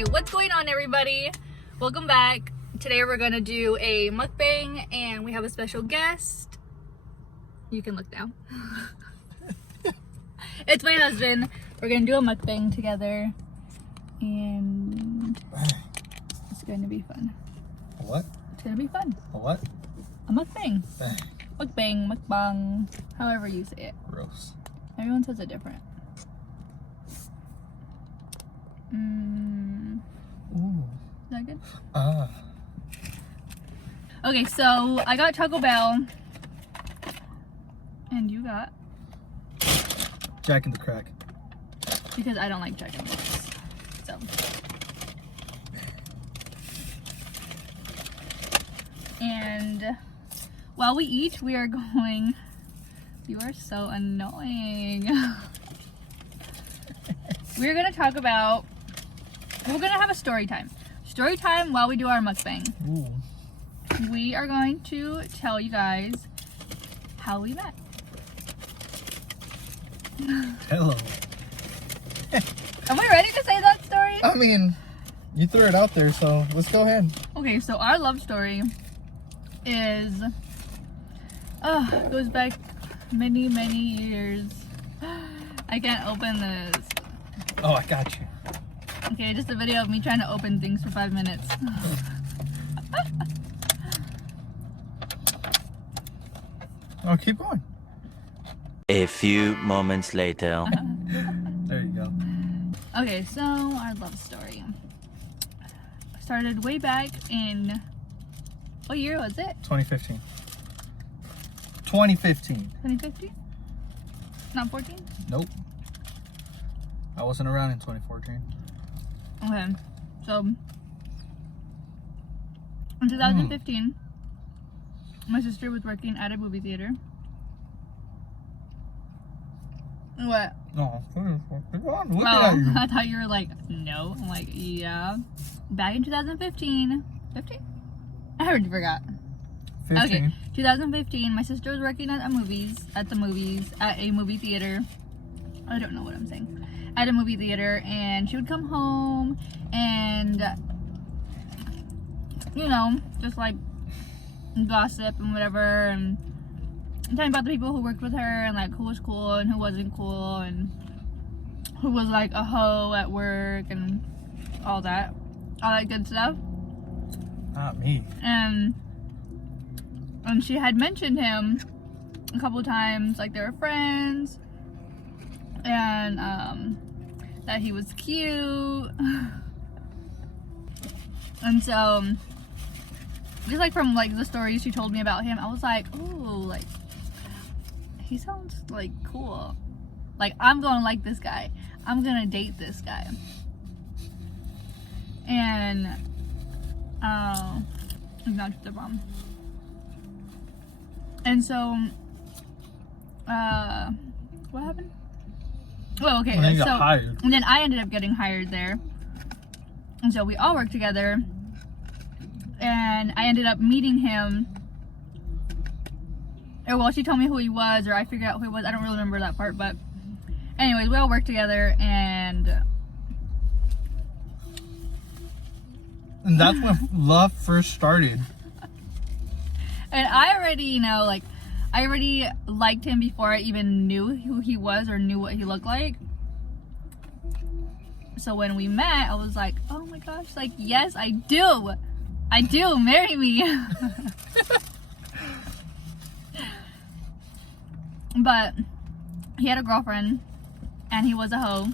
Okay, what's going on, everybody? Welcome back. Today we're gonna do a mukbang and we have a special guest. You can look now. It's my husband. We're gonna do a mukbang together and it's gonna be fun. A what? It's gonna be fun. A what? A mukbang. Mukbang, mukbang, however you say it. Gross. Everyone says it different. Ooh. Is that good? Okay, so I got Taco Bell. And you got? Jack in the Crack. Because I don't like Jack in the Box. So. And while we eat, we are going. You are so annoying. We're gonna talk about. We're gonna have a story time. Story time while we do our mukbang. Ooh. We are going to tell you guys how we met. Hello. Am we ready to say that story? I mean, you threw it out there, so let's go ahead. Okay, so our love story is goes back many years. I can't open this. Oh, I got you. Okay, just a video of me trying to open things for 5 minutes. Oh, keep going. A few moments later. There you go. Okay, so our love story started way back in, what year was it? 2015. 2015. 2015? Not 14? Nope. I wasn't around in 2014. Okay, so in 2015, my sister was working at a movie theater. What? No. Look Oh, at you. I thought you were like, no. I'm like, yeah. Back in 2015. 15? I already forgot. 15. Okay, 2015, my sister was working at a movie theater. I don't know what I'm saying. At a movie theater, and she would come home and, you know, just like gossip and whatever, and talking about the people who worked with her and like who was cool and who wasn't cool and who was like a hoe at work and all that good stuff. Not me. And she had mentioned him a couple times, like they were friends, and that he was cute. And so just like from like the stories she told me about him, I was like, ooh, like he sounds like cool. Like I'm gonna like this guy. I'm gonna date this guy. And not the bomb. And so what happened? Well, okay, And then you so got hired. and then I ended up getting hired there. And so we all worked together. And I ended up meeting him. Or well, she told me who he was, or I figured out who he was. I don't really remember that part, but anyways, we all worked together, and that's when love first started. and I already, you know, like I already liked him before I even knew who he was or knew what he looked like. So when we met, I was like, oh my gosh, like yes, I do, marry me. But he had a girlfriend, and he was a hoe.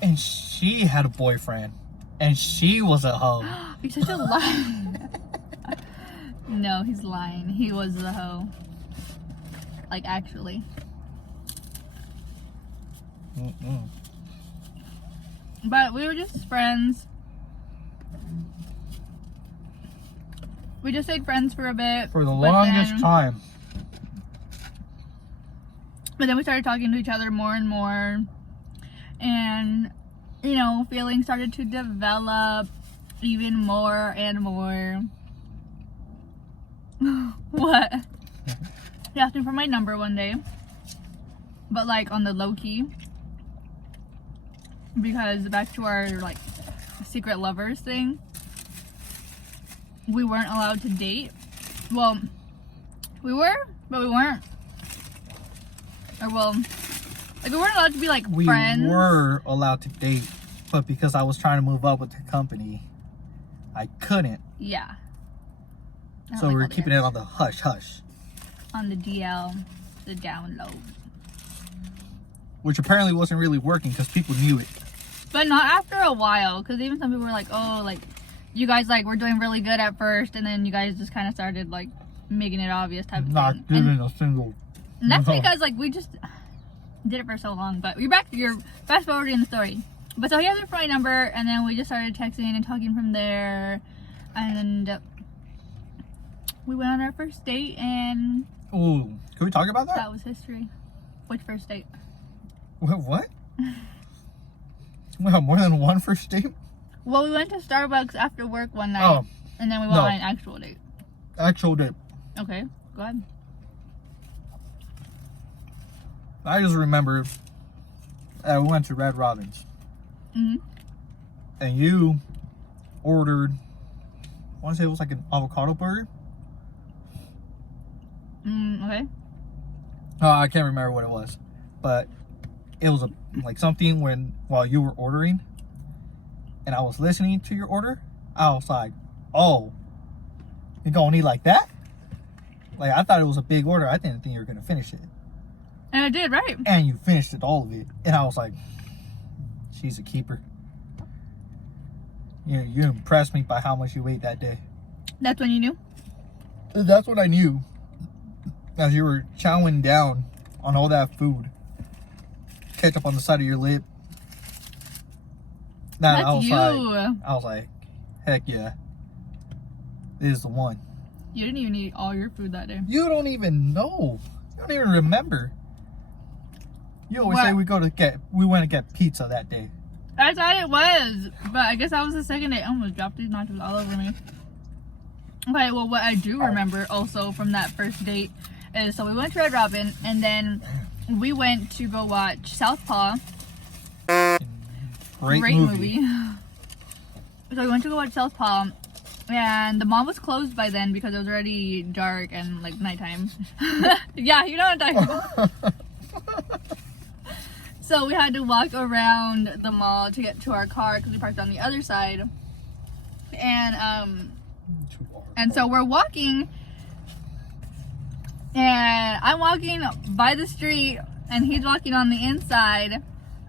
And she had a boyfriend. And she was a hoe. You're such a liar. No, he's lying. He was the hoe. Like, actually. But we were just friends. We just stayed friends for a bit. For the longest time. But then we started talking to each other more and more. And, you know, feelings started to develop even more and more. What? He asked me for my number one day. But like on the low key. Because back to our like secret lovers thing. We weren't allowed to date. Well, we were, but we weren't. Or well, like we weren't allowed to be like friends. We were allowed to date, but because I was trying to move up with the company, I couldn't. Yeah. So we were keeping it on the hush hush. On the DL, the down low. Which apparently wasn't really working because people knew it. But not after a while, because even some people were like, oh, like, you guys, like, were doing really good at first, and then you guys just kind of started, like, making it obvious type of Not thing. giving a single... And that's because, like, we just did it for so long. But you're fast forwarding the story. But so he has her phone number, and then we just started texting and talking from there. And we went on our first date, and... Ooh, can we talk about that? That was history. Which first date? What? We have more than one first date? Well, we went to Starbucks after work one night, and then we went on an actual date. Actual date. Okay, go ahead. I just remember we went to Red Robin's. Mm-hmm. And you ordered, I want to say it was like an avocado burger. Okay. Oh, I can't remember what it was. But it was like something while you were ordering. And I was listening to your order. I was like, oh, you gonna eat like that? Like, I thought it was a big order. I didn't think you were gonna finish it. And I did, right? And you finished it, all of it. And I was like, she's a keeper. You impressed me by how much you ate that day. That's when you knew? That's what I knew. As you were chowing down on all that food. Ketchup on the side of your lip. That's I you. was like, heck yeah. This is the one. You didn't even eat all your food that day. You don't even know. You don't even remember. You always What? say we went to get pizza that day. I thought it was, but I guess that was the second day. I almost dropped these nachos all over me. Okay, well, what I do remember also from that first date is, so we went to Red Robin, and then we went to go watch Southpaw. Great movie. So we went to go watch Southpaw, and the mall was closed by then because it was already dark and like nighttime. Yeah, you know what I'm talking about. So we had to walk around the mall to get to our car because we parked on the other side. And so we're walking, and I'm walking by the street, and he's walking on the inside.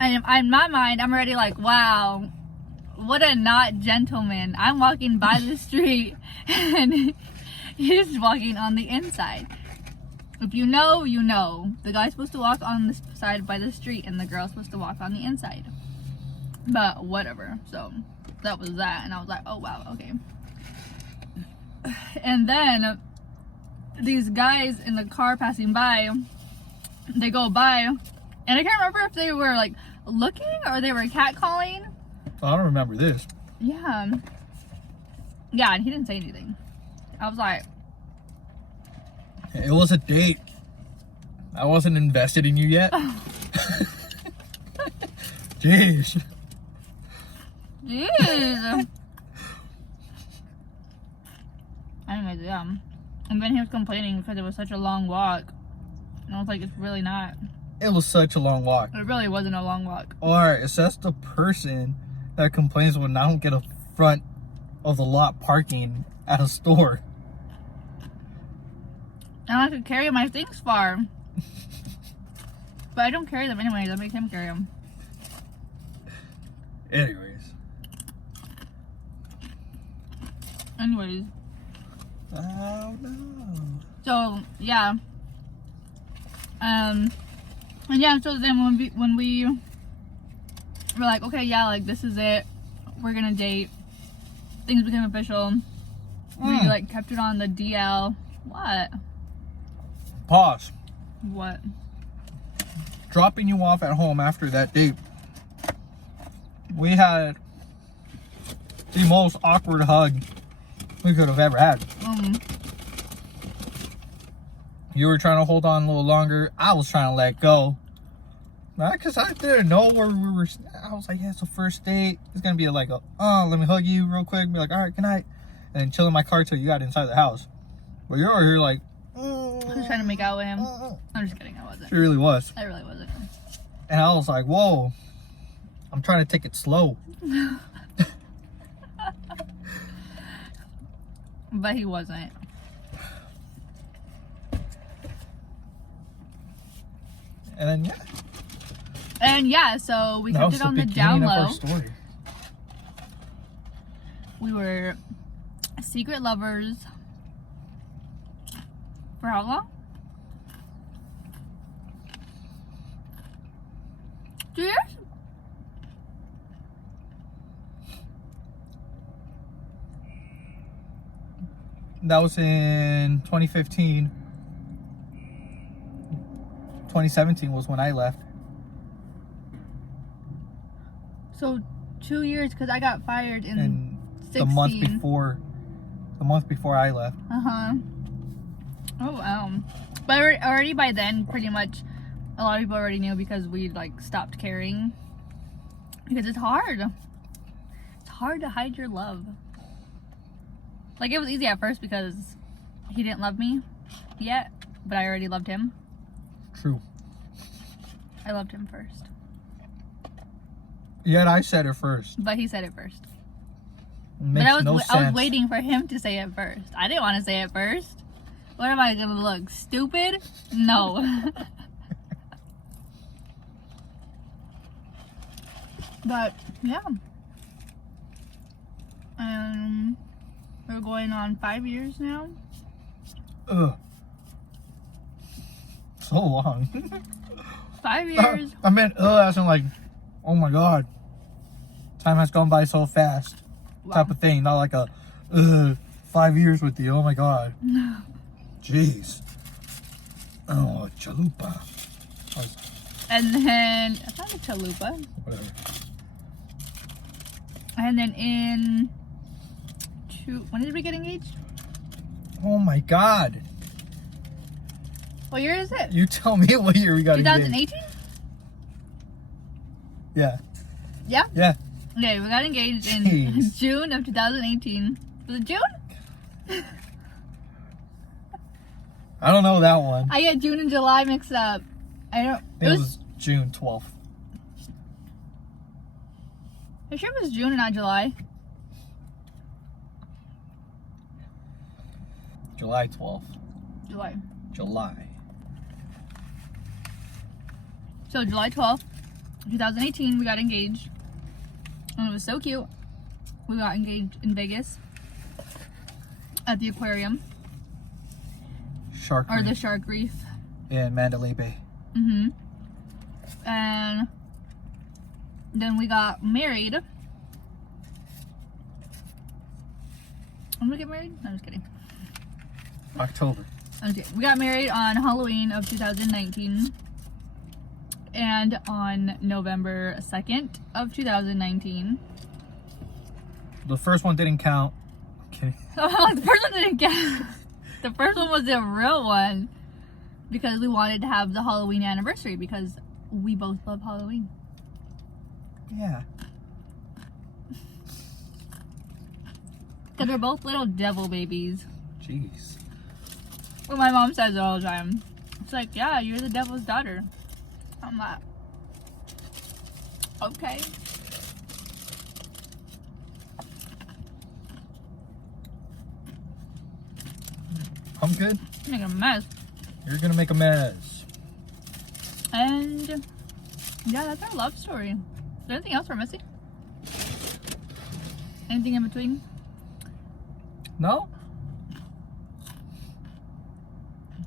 And in my mind, I'm already like, wow, what a not gentleman. I'm walking by the street, and he's walking on the inside. If you know, you know. The guy's supposed to walk on the side by the street, and the girl's supposed to walk on the inside. But whatever. So that was that, and I was like, oh wow, okay. And then these guys in the car passing by, they go by, and I can't remember if they were like looking or they were catcalling. I don't remember this. Yeah, and he didn't say anything. I was like, It was a date. I wasn't invested in you yet. Jeez. jeez. Anyways, yeah. And then he was complaining because it was such a long walk. And I was like, it's really not. It was such a long walk. It really wasn't a long walk. Or it's just the person that complains when I don't get a front of the lot parking at a store. And I could carry my things far. But I don't carry them anyways. I make him carry them. Anyways. Oh no. So, yeah. And yeah, so then when we were like, okay, yeah, like this is it. We're gonna date. Things became official. We like kept it on the DL. What? Pause. What? Dropping you off at home after that date, we had the most awkward hug we could have ever had. You were trying to hold on a little longer. I was trying to let go. Because I didn't know where we were. I was like, yeah, it's a first date. It's gonna be like let me hug you real quick. Be like, all right, good night, and then chill in my car till you got inside the house. But you're over here like, I was trying to make out with him. I'm just kidding. I wasn't. She really was. I really wasn't. And I was like, whoa, I'm trying to take it slow. But he wasn't. And yeah, so we kept it on the down low. We were secret lovers for how long? 2 years? That was in 2015. 2017 was when I left. So 2 years, because I got fired in And 16. the month before I left. Uh-huh. Oh, wow. But already by then, pretty much, a lot of people already knew because we, like, stopped caring. Because it's hard. It's hard to hide your love. Like, it was easy at first because he didn't love me yet, but I already loved him. True. I loved him first. Yet I said it first. But he said it first. Makes But no sense. I was waiting for him to say it first. I didn't want to say it first. What am I gonna look stupid? No. But yeah. We're going on 5 years now. Ugh. So long. 5 years. I meant as in like, oh my god. Time has gone by so fast. Wow. Type of thing. Not like 5 years with you. Oh my god. Jeez. Oh, chalupa. And then it's not a chalupa. Whatever. And then when did we get engaged? Oh my god. What year is it? You tell me what year we got engaged. 2018? Yeah. Yeah? Yeah. Okay, we got engaged in Jeez. June of 2018. Was it June? I don't know that one. I get June and July mixed up. It was June 12th. I'm sure it was June and not July. July 12th. July. So July 12th, 2018, we got engaged. And it was so cute. We got engaged in Vegas at the aquarium. Shark Or the Reef Shark Reef. in Mandalay Bay. Mm-hmm. And then we got married. When did we get married? No, I'm just kidding. October. Okay, we got married on Halloween of 2019 and on November 2nd of 2019. The first one didn't count. I'm kidding. The first one didn't count. The first one was the real one because we wanted to have the Halloween anniversary because we both love Halloween. Yeah. Because we're both little devil babies. Jeez. Well, my mom says it all the time. It's like, yeah, you're the devil's daughter. I'm like, okay. I'm good. Making a mess. You're gonna make a mess. And yeah, that's our love story. Is there anything else we're missing? Anything in between? No?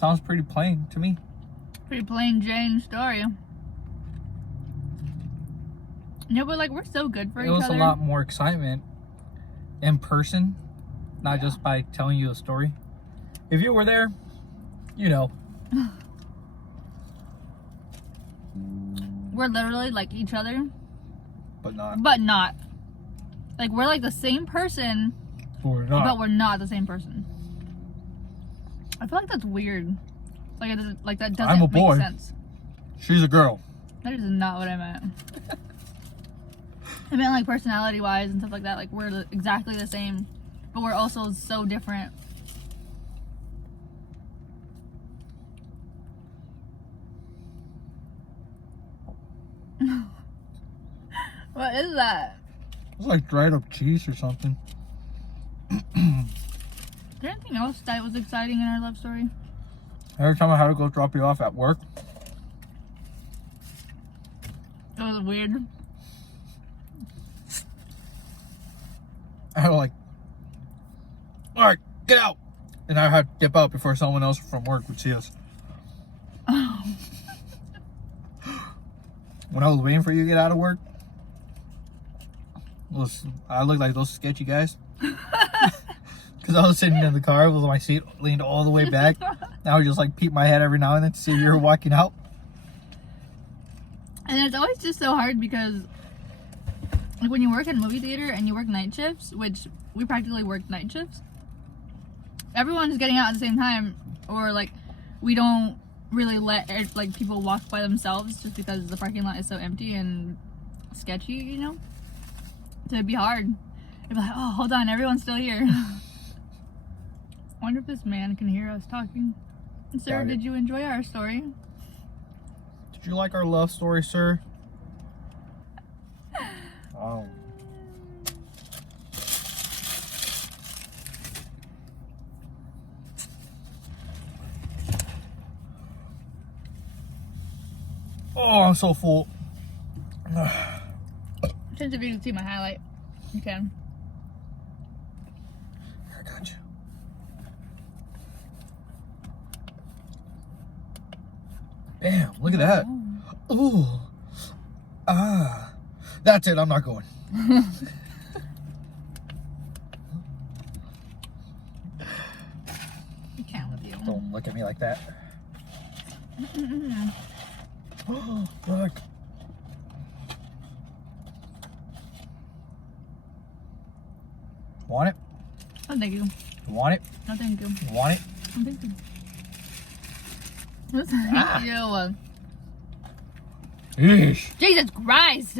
Sounds pretty plain to me. Pretty plain Jane story. No, but like we're so good for each It was other. a lot more excitement in person, not just by telling you a story. If you were there, you know. We're literally like each other, But not. but not. Like we're like the same person, But we're not. but we're not the same person. I feel like that's weird. Like it doesn't, like that doesn't I'm a make boy. sense. She's a girl. That is not what I meant. I meant like personality wise and stuff like that. Like we're exactly the same, but we're also so different. What is that? It's like dried up cheese or something. Is there anything else that was exciting in our love story? Every time I had to go drop you off at work, It was weird. I had to like, all right, get out. And I had to dip out before someone else from work would see us. When I was waiting for you to get out of work, I looked like those sketchy guys. Because I was sitting in the car with my seat leaned all the way back. And I would just like peep my head every now and then to see you were walking out. And it's always just so hard because like when you work in a movie theater and you work night shifts, which we practically work night shifts, everyone's getting out at the same time, or like we don't really let like people walk by themselves just because the parking lot is so empty and sketchy, you know? So it'd be hard. It'd be like, oh, hold on, everyone's still here. I wonder if this man can hear us talking. Sir, did you enjoy our story? Did you like our love story, sir? Oh. Oh, I'm so full. Since if you can see my highlight, you can. I got you. Damn, look at that. Ooh. Ah. That's it, I'm not going. You can't with you. Don't look at me like that. Oh, look. Want it? Oh, thank you. You want it? No, thank you. You want it? Oh, thank you. Thank you. Yeesh. Jesus Christ!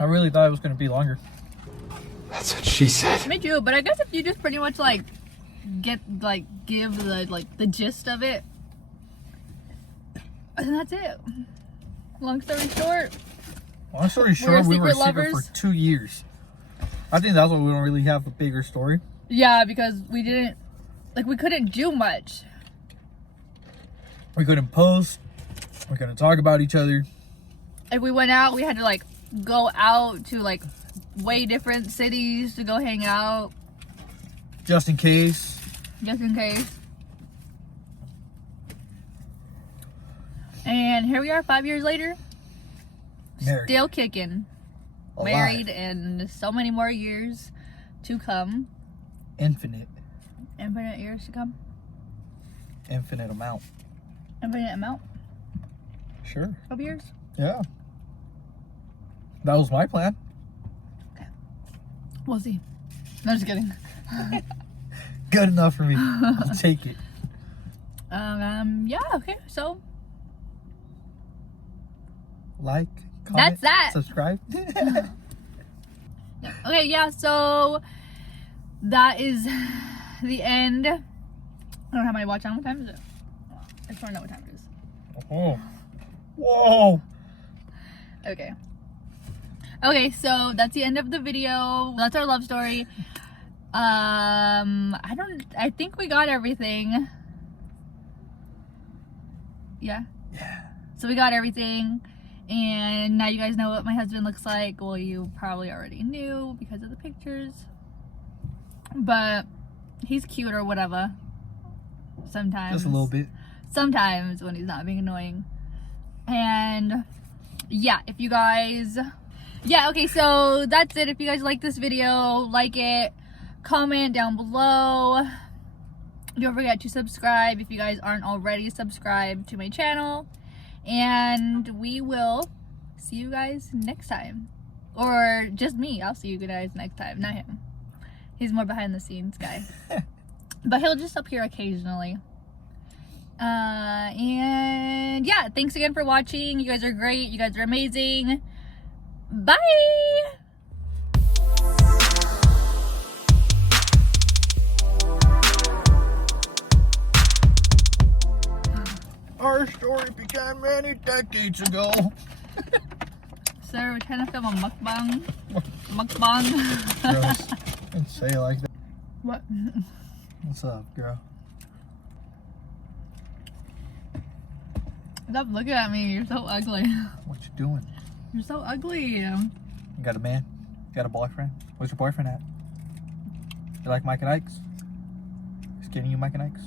I really thought it was going to be longer. That's what she said. Me too, but I guess if you just pretty much like give the gist of it, and that's it. Long story short, Long story short, we were secret secret lovers. for 2 years. I think that's why we don't really have a bigger story. yeah, because we couldn't do much. We couldn't post. We couldn't talk about each other. If we went out, we had to like go out to like way different cities to go hang out, Just in case. just in case. And here we are 5 years later, Married. still kicking. Alive. Married and so many more years to come. Infinite. Infinite years to come. Infinite amount. Infinite amount Sure. of years. Yeah. That was my plan. We'll see. No, just kidding. Good enough for me. I'll take it. Yeah, okay, so Like, comment, That's that. subscribe. okay, yeah, so that is the end. I don't have my watch on. What time is it? I just want to know what time it is. Oh. Whoa. Okay. Okay, so that's the end of the video. That's our love story. I think we got everything. Yeah. Yeah. So we got everything. And now you guys know what my husband looks like. Well, you probably already knew because of the pictures. But he's cute or whatever. Sometimes. Just a little bit. Sometimes when he's not being annoying. And yeah, if you guys, yeah, okay, so that's it. If you guys like this video, like it, comment down below. Don't forget to subscribe if you guys aren't already subscribed to my channel. And we will see you guys next time. Or just me. I'll see you guys next time, not him. He's more behind the scenes guy. But he'll just appear occasionally. And yeah, yeah, thanks again for watching. You guys are great. You guys are amazing. Bye. Our story began many decades ago. Sir, we're trying to film a mukbang. Mukbang. Gross. Don't say it like that. What? What's up, girl? Stop looking at me. You're so ugly. What you doing? You're so ugly. You got a man? You got a boyfriend? Where's your boyfriend at? You like Mike and Ike's? He's getting you Mike and Ike's?